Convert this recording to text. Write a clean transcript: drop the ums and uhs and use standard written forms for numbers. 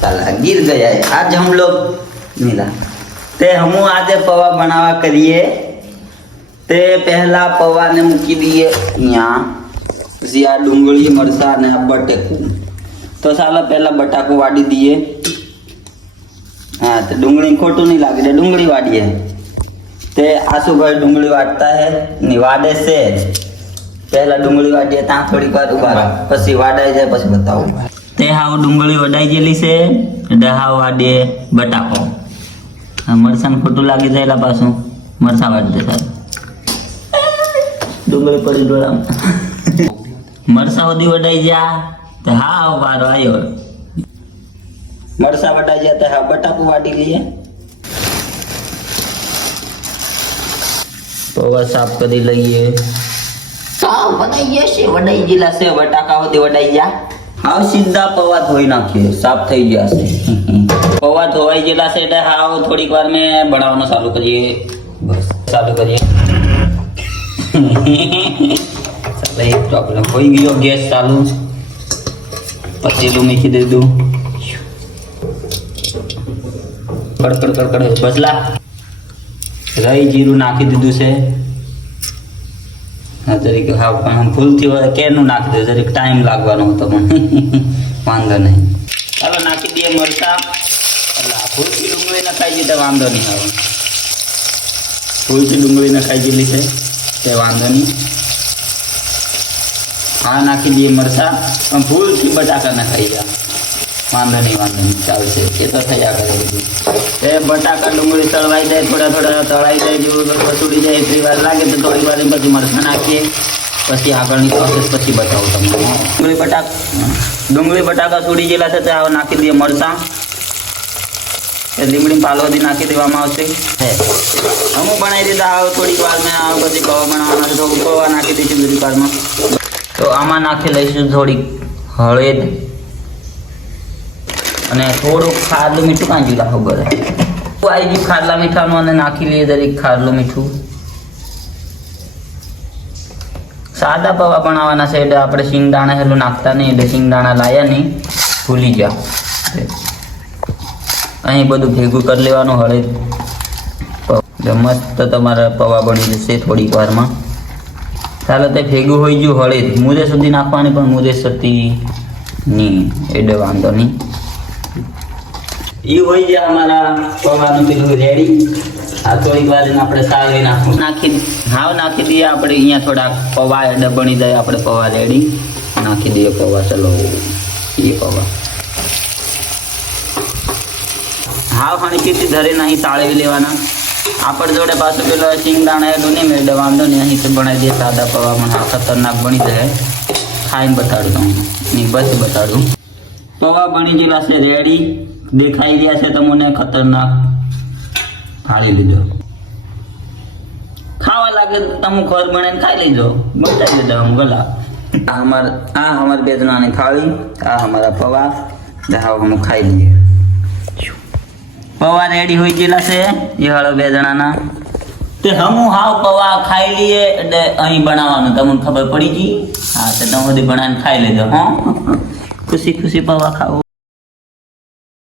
साला गिर गया है। आज हम लोग मिला ते हम आज पौवा बनावा करिए ते पहला पौवा ने मूकी दिए यहाँ પછી આ ડુંગળી મરસા અને આ બટેકું તો સાલા પહેલા બટાકું વાડી દઈએ हाँ तो डूंगली खोटू नहीं लागे डूंगली वाड़िए ते आसू भाई डूंगली वाटता है निवाडे से पहला डूंगली वाड़िए ता थोड़ी बार उबारा पछी वाडाई जाए पछी बताऊं ते हाव डूंगली वडाई जेली से हाव वाड़िए बटाको मरसान खोटू लागी जायला पाछू मरसा वाड़ी दे सार डूंगली पड़ी डोळा मरसा वधी वडाई जा ते हाव वारो आयो मरसा वडाई जाता है बटाकू वाटी लिए पौवा साफ करी लईए साफ वडाई से वडाई जिला से बटाका होती वडाई जा हाव सीधा पौवा धोई नाखिए साफ થઈ જશે पौवा धोवाई जिला से એટલે હાવ થોડીક વાર મે બનાવવાનું ચાલુ કરીએ બસ ચાલુ કરીએ ચાલે એક પ્રોબ્લેમ હોઈ ગયો ગેસ ચાલુ પતીલું મૂકી દીધું કડકડ કડકડ બસલા રાઈ જીરું નાખી દીધું છે જરીક હા પણ ભૂલથી કેરનું નાખી દીધું જરીક ટાઈમ લાગવાનો હતો પણ વાંધો નહીં ચાલો નાખી દઈએ મરચાં એટલે ભૂલથી ડુંગળી નખાઈ ગઈ તો વાંધો નહીં આવે ભૂલથી ડુંગળી નખાઈ ગયેલી છે તે વાંધો નહીં હા નાખી દઈએ મરચાં પણ ભૂલથી બટાકા નખાઈ ગયા वांधो नहीं चालशे ए तो थया करे बधुं ए बटाका डूंगળી तळवाई जाए थोड़ा थोड़ा तळाई जाए जो वसूड़ी जाए એટલી વાર लागे तो थोड़ी वार પછી મરચાં નાખીએ પછી આગળની પ્રોસેસ પછી બતાવું તમને ડુંગળી બટાકા સુડી ગયેલા છે ત્યાં નાખી દઈએ મરચાં લીમડી પાલવદી નાખી દેવામાં આવશે અમુક બનાવી દીધા હવે થોડીક વારમાં પછી પૌવા બનાવવાના છે તો પૌવા નાખી દઈશું થોડીક વારમાં તો આમાં નાખી લઈશું થોડીક હળદ અને થોડું ખારલું મીઠું કાંજી રાખો બરે આવી ગયું ખારલા મીઠાનું અને નાખી લઈએ દરેક ખારલું મીઠું સાદા પૌવા બનાવવાના છે એટલે આપણે શિંગદાણા હેલું નાખતા નહીં એટલે શિંગદાણા લાયા નહીં ભૂલી ગયા અહીં બધું ભેગું કરી લેવાનું હળદ મસ્ત તમારા પૌવા બની જશે થોડીક વારમાં ચાલો તે ભેગું હોઈ ગયું હળદ મુદે સુધી નાખવાની પણ મુદે સતી નહીં એટલે વાંધો નહીં ये वही जो हमारा पौवा पेलू रेडी आ थोड़ी बार अपने सावे नाखी हाव नाखी दिए अपने अँ थोड़ा पौवा एड बनी जाए अपने पौवा रेडी नाखी दिए पौवा चलो ये पौवा हाव खानी किसी धरे नहीं ताळवी लेवाना आपण जोड़े पास पेलो शिंगदाणा एडू नहीं मेड वांधो नहीं अहीं से बनाई दिए सादा पौवा मन खतरनाक बनी जाए खाई बताड़ू नहीं बस बताड़ू पौवा बनी गया से रेडी देखाई दिया से तमने खतरनाक खाई लीधो खावा लागे तो तमु घर बने खाई लीधो बताई दीधो हम गला हमार बेजना ने थाली आ हमारा पौवा हाव हम खाई लिए पौवा रेडी हुई गेला से ये हळो बेजना ना ते हम हाव पौवा खाई लिए એટલે અહીં બનાવવાનું તમને ખબર પડી ગઈ હા તો તમે બધી બનાવીને ખાઈ લેજો હા ખુશી ખુશી પૌવા ખાઓ